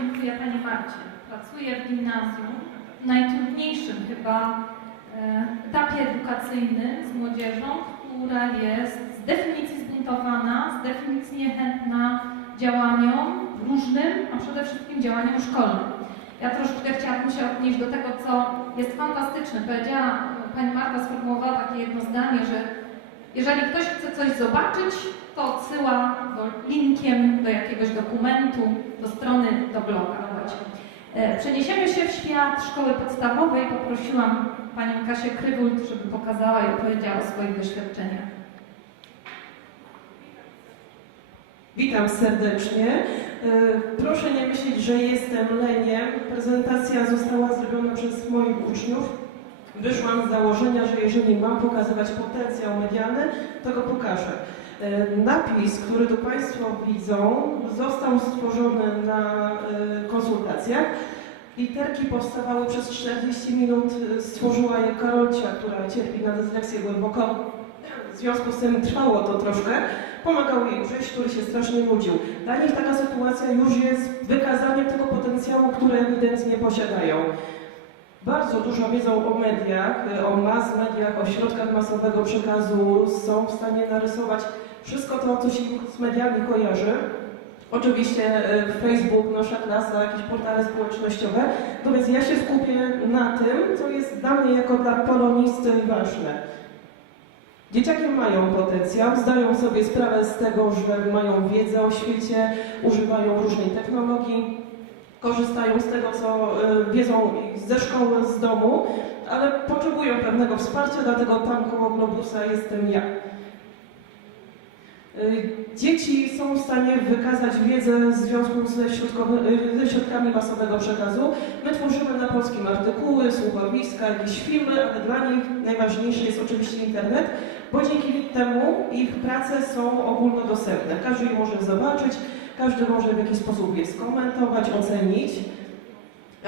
dziękuję Pani Marcie. Pracuję w gimnazjum, w najtrudniejszym chyba e, etapie edukacyjnym z młodzieżą, która jest z definicji zbuntowana, z definicji niechętna działaniom różnym, a przede wszystkim działaniom szkolnym. Ja troszeczkę chciałabym się odnieść do tego, co jest fantastyczne. Powiedziała, Pani Marta sformułowała takie jedno zdanie, że jeżeli ktoś chce coś zobaczyć, to odsyła linkiem do jakiegoś dokumentu, do strony, do bloga. E, Przeniesiemy się w świat szkoły podstawowej. Poprosiłam Panią Kasię Krywult, żeby pokazała i opowiedziała o swoich doświadczeniach. Witam serdecznie. E, Proszę nie myśleć, że jestem leniem. Prezentacja została zrobiona przez moich uczniów. Wyszłam z założenia, że jeżeli mam pokazywać potencjał medialny, to go pokażę. E, Napis, który tu Państwo widzą, został stworzony na e, konsultacjach. Literki powstawały przez 40 minut. Stworzyła je Karolcia, która cierpi na dysleksję głęboko. W związku z tym trwało to troszkę. Pomagał jej Grześ, który się strasznie nudził. Dla nich taka sytuacja już jest wykazaniem tego potencjału, który ewidentnie posiadają. Bardzo dużo wiedzą o mediach, o mass mediach, o środkach masowego przekazu, są w stanie narysować wszystko to, co się z mediami kojarzy. Oczywiście e, Facebook, nasza klasa, jakieś portale społecznościowe. No więc ja się skupię na tym, co jest dla mnie jako dla polonisty ważne. Dzieciaki mają potencjał, zdają sobie sprawę z tego, że mają wiedzę o świecie, używają różnej technologii, korzystają z tego, co y, wiedzą ze szkoły, z domu, ale potrzebują pewnego wsparcia, dlatego tam koło globusa jestem ja. Y, Dzieci są w stanie wykazać wiedzę w związku y, ze środkami masowego przekazu. My tworzymy na polskim artykuły, słuchowiska, jakieś filmy, ale dla nich najważniejszy jest oczywiście internet, bo dzięki temu ich prace są ogólnodostępne. Każdy je może zobaczyć, każdy może w jakiś sposób je skomentować, ocenić.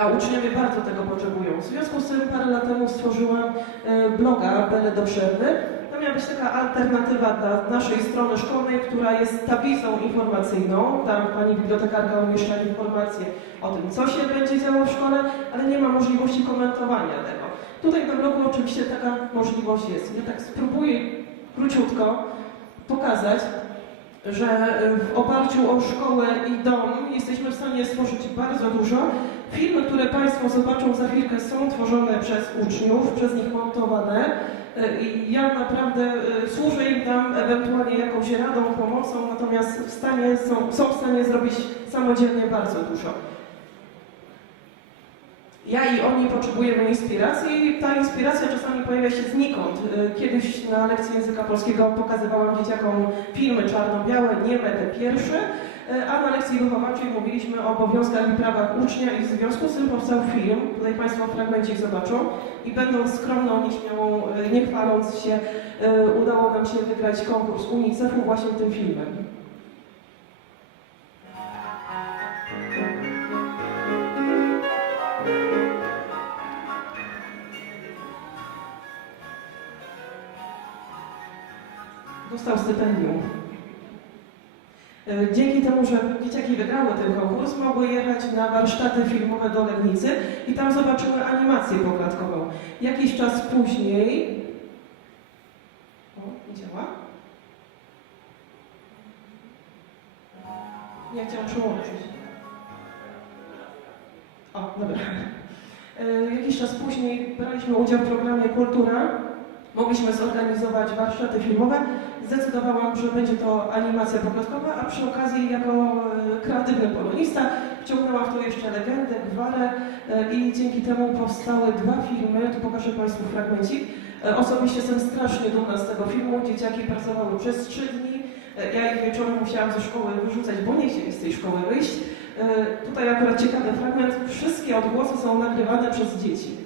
A uczniowie bardzo tego potrzebują. W związku z tym parę lat temu stworzyłam e, bloga Bele do przerwy. To miała być taka alternatywa dla naszej strony szkolnej, która jest tablicą informacyjną. Tam pani bibliotekarka umieszcza informacje o tym, co się będzie działo w szkole, ale nie ma możliwości komentowania tego. Tutaj na blogu oczywiście taka możliwość jest. Ja tak spróbuję króciutko pokazać, że e, w oparciu o szkołę i dom jesteśmy w stanie stworzyć bardzo dużo. Filmy, które Państwo zobaczą za chwilkę, są tworzone przez uczniów, przez nich montowane e, i ja naprawdę e, służę im tam ewentualnie jakąś radą, pomocą, natomiast w stanie są, są w stanie zrobić samodzielnie bardzo dużo. Ja i oni potrzebujemy inspiracji. Ta inspiracja czasami pojawia się znikąd. Y, Kiedyś na lekcji języka polskiego pokazywałam dzieciakom filmy czarno-białe, nieme te pierwsze, y, a na lekcji wychowawczej mówiliśmy o obowiązkach i prawach ucznia i w związku z tym powstał film. Tutaj Państwo fragmencik zobaczą. I będąc skromną, nieśmiałą, y, nie chwaląc się, y, udało nam się wygrać konkurs UNICEF-u właśnie tym filmem. Dostał stypendium. E, Dzięki temu, że dzieciaki wygrały ten konkurs, mogły jechać na warsztaty filmowe do Legnicy i tam zobaczyły animację poklatkową. Jakiś czas później... O, nie działa? Ja chciałam przełączyć. O, dobra. E, Jakiś czas później braliśmy udział w programie Kultura. Mogliśmy zorganizować warsztaty filmowe. Zdecydowałam, że będzie to animacja poklatkowa, a przy okazji jako e, kreatywny polonista wciągnęłam w to jeszcze legendę, gwarę e, i dzięki temu powstały dwa filmy. Tu pokażę Państwu fragmencik. E, Osobiście jestem strasznie dumna z tego filmu. Dzieciaki pracowały przez trzy dni. Ja ich wieczorem musiałam ze szkoły wyrzucać, bo nie chcieli z tej szkoły wyjść. Tutaj akurat ciekawy fragment. Wszystkie odgłosy są nagrywane przez dzieci.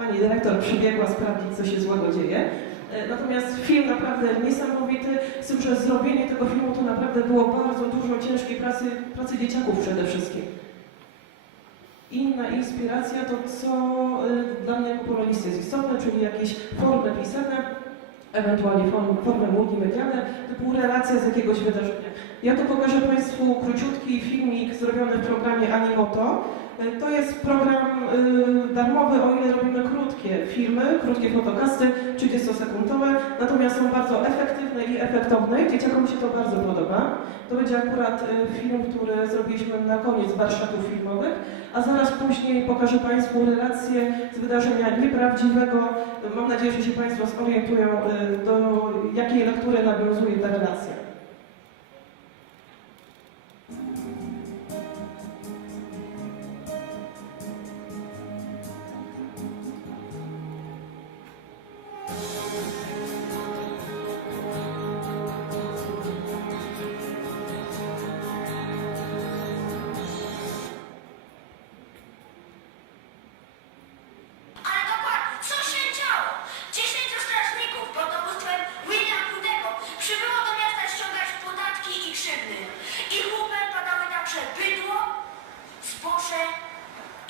Pani dyrektor przybiegła sprawdzić, co się złego dzieje. E, Natomiast film naprawdę niesamowity, z tym, że zrobienie tego filmu to naprawdę było bardzo dużo ciężkiej pracy, pracy dzieciaków przede wszystkim. Inna inspiracja to, co y, dla mnie polonisty jest istotne, czyli jakieś formy pisane, ewentualnie formy, multimedialne, typu relacja z jakiegoś wydarzenia. Ja tu pokażę Państwu króciutki filmik zrobiony w programie Animoto. Y, To jest program y, darmowy, o ile robimy krótkie filmy, krótkie fotokasty, 30-sekundowe, natomiast są bardzo efektywne i efektowne dzieciakom się to bardzo podoba. To będzie akurat y, film, który zrobiliśmy na koniec warsztatów filmowych, później pokażę Państwu relacje z wydarzenia nieprawdziwego. Mam nadzieję, że się Państwo zorientują, y, do jakiej lektury nawiązuje ta relacja.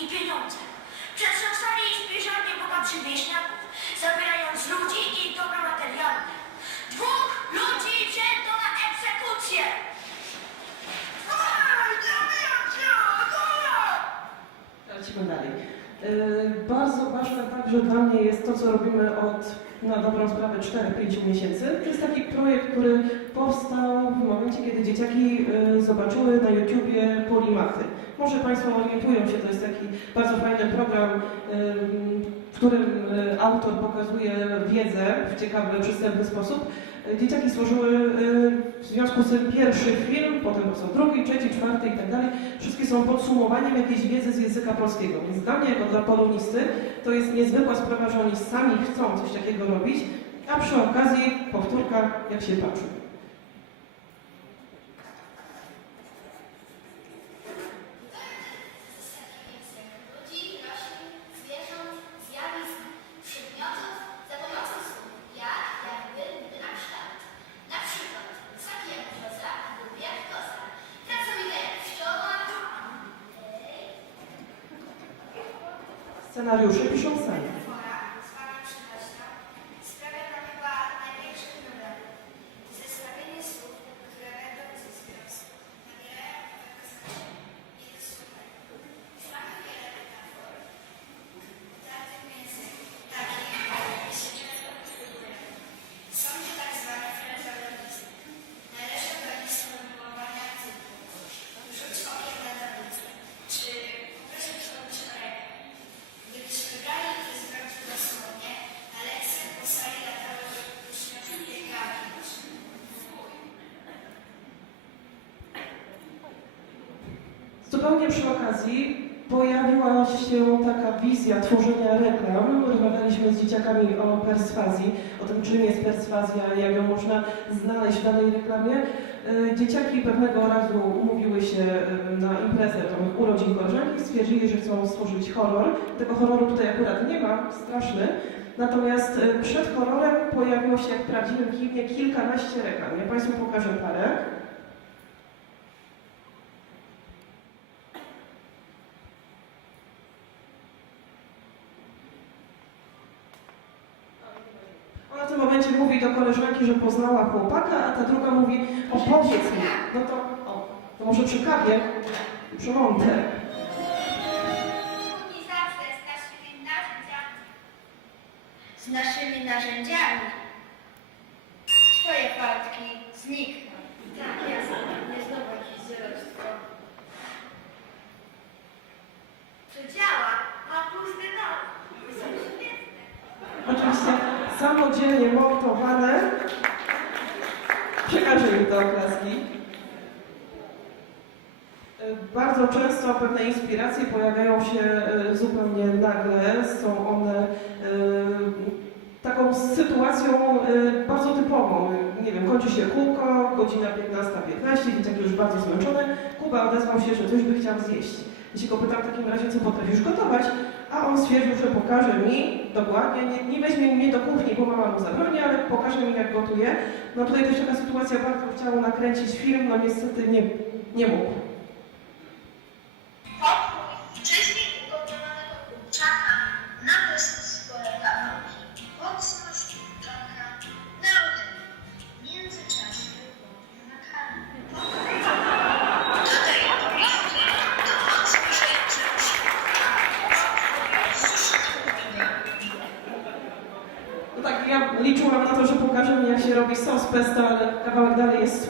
I pieniądze. Przetrząsali ich zbliżanie bogatszych wieśniaków, zabierając ludzi i dobra materialne. Dwóch ludzi wzięto na egzekucję. Lecimy dalej. Także dla mnie jest to, co robimy od, na dobrą sprawę, 4-5 miesięcy. To jest taki projekt, który powstał w momencie, kiedy dzieciaki yy, zobaczyły na YouTubie Polimaty. Może Państwo orientują się, to jest taki bardzo fajny program, yy, w którym yy, autor pokazuje wiedzę w ciekawy, przystępny sposób. Dzieciaki yy, w związku z tym pierwszy film, potem są drugi, trzeci, czwarty i tak dalej. Wszystkie są podsumowaniem jakiejś wiedzy z języka polskiego. Więc dla mnie, jako dla polonisty, to jest niezwykła sprawa, że oni sami chcą coś takiego robić, a przy okazji powtórka, jak się patrzy. Scenariusze piszą sami. Metafora, zwana przynośna, sprawia nam chyba największy problem. Zestawienie słów, które będąc z związku, nabierają pewnego znaczenia. Jeden słuchaj. Znamy wiele metafor. Zatem język taki, jak się często próbuje. Są to tak zwane frezologizmy. Należą do nich sformułowania typu rzuć okiem na tablicę, czy proszę przyjąć rękę. Gdybyśmy brali te zwroty dosłownie, na lekcjach po sali latały uczniowie biegami. Zupełnie przy okazji pojawiła się taka wizja tworzenia reklam. Rozmawialiśmy z dzieciakami o perswazji, o tym czym jest perswazja, jak ją można znaleźć w danej reklamie. E, Dzieciaki pewnego razu umówiły się na imprezę tą urodzin koleżanki, stwierdzili, że chcą stworzyć horror. Tego horroru tutaj akurat nie ma, straszny. Natomiast e, przed horrorem pojawiło się jak w prawdziwym filmie kilkanaście reklam. Ja Państwu pokażę parę. Tym momencie mówi do koleżanki, że poznała chłopaka, a ta druga mówi, opowiedz mi. No to, o, to może przy kawie, przy zawsze z naszymi narzędziami. Z naszymi narzędziami. Twoje fałdki znikną. Tak, jasne. Nie znowu jakieś zierostwo. To działa. Ma puszny nos. Są świetne. Oczywiście samodzielnie montowane. Przekażę im te oklaski. E, Bardzo często pewne inspiracje pojawiają się e, zupełnie nagle. Są one e, taką sytuacją bardzo typową. Nie wiem, kończy się kółko, godzina 15.15, dzieciaki już bardzo zmęczone. Kuba odezwał się, że coś by chciał zjeść. Jeśli go pytam w takim razie, co potrafisz gotować, a on stwierdził, że pokaże mi dokładnie, nie, nie weźmie mnie do kuchni, bo mama mu zabroni, ale pokaże mi jak gotuje. No tutaj też taka sytuacja, bardzo chciał nakręcić film, no niestety nie, nie mógł.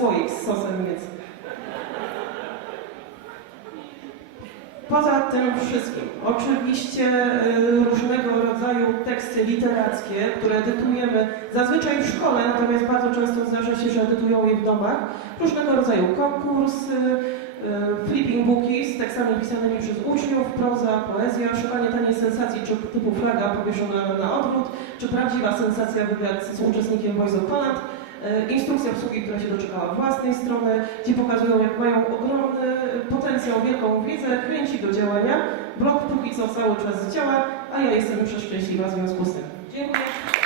Słoik z sosem, więc... Poza tym wszystkim, oczywiście y, różnego rodzaju teksty literackie, które edytujemy zazwyczaj w szkole, natomiast bardzo często zdarza się, że edytują je w domach. Różnego rodzaju konkursy, y, flipping booki z tekstami pisanymi przez uczniów, proza, poezja, szukanie taniej sensacji czy typu flaga powieszona na odwrót, czy prawdziwa sensacja wywiad z uczestnikiem Voice of Ponad, y, instrukcja obsługi, która się doczekała własnej strony, gdzie pokazują, jak mają ogromny potencjał, wielką wiedzę, chęci do działania. Blog póki co cały czas działa, a ja jestem przeszczęśliwa w związku z tym. Dziękuję.